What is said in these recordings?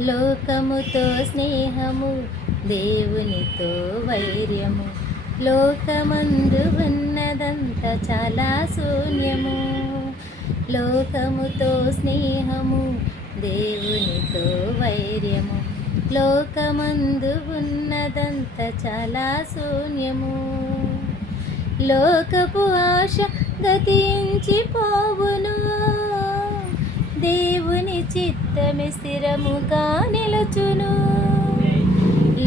లోకముతో స్నేహము, దేవునితో వైర్యము. లోకమందు ఉన్నదంతా చాలా శూన్యము. లోకముతో స్నేహము, దేవునితో వైర్యము. లోకమందు ఉన్నదంతా చాలా శూన్యము. లోకపు ఆశ గతించిపోవును, దేవుని చిత్తమే స్థిరముగా నిలుచును.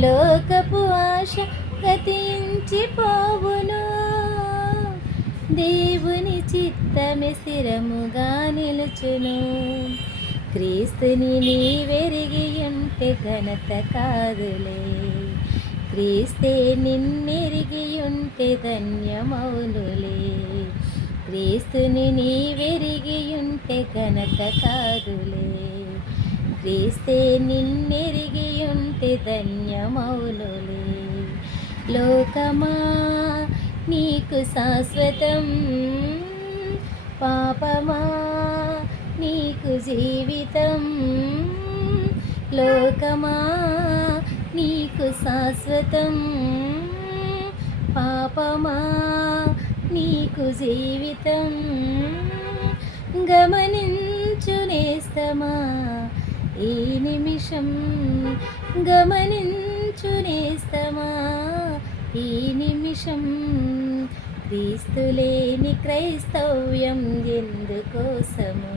లోకపు ఆశ గతించిపోవును, దేవుని చిత్తమే స్థిరముగా నిలుచును. క్రీస్తుని నీవెరిగి ఉంటే ఘనత కాదులే, క్రీస్తే నిన్నెరిగి ఉంటే ధన్యమౌనులే. క్రీస్తుని నీవెరిగి ఉంటే ఘనత కాదులే, క్రీస్తే నిన్నెరిగి ఉంటే ధన్యమౌనులే. లోకమా నీకు శాశ్వతం, పాపమా నీకు జీవితం. లోకమా నీకు శాశ్వతం, పాపమా నీకు జీవితం. గమనించు నేస్తమా ఈ నిమిషం, గమనించు నేస్తమా ఈ నిమిషం. క్రీస్తు లేని క్రైస్తవ్యం ఎందుకోసము,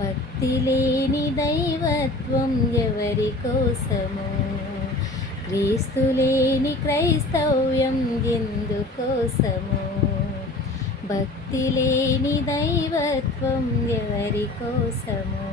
భక్తి లేని దైవత్వం ఎవరి కోసము. క్రీస్తు లేని క్రైస్తవ్యం ఎందుకోసము, భక్తి లేని దైవత్వం ఎవరి కోసము.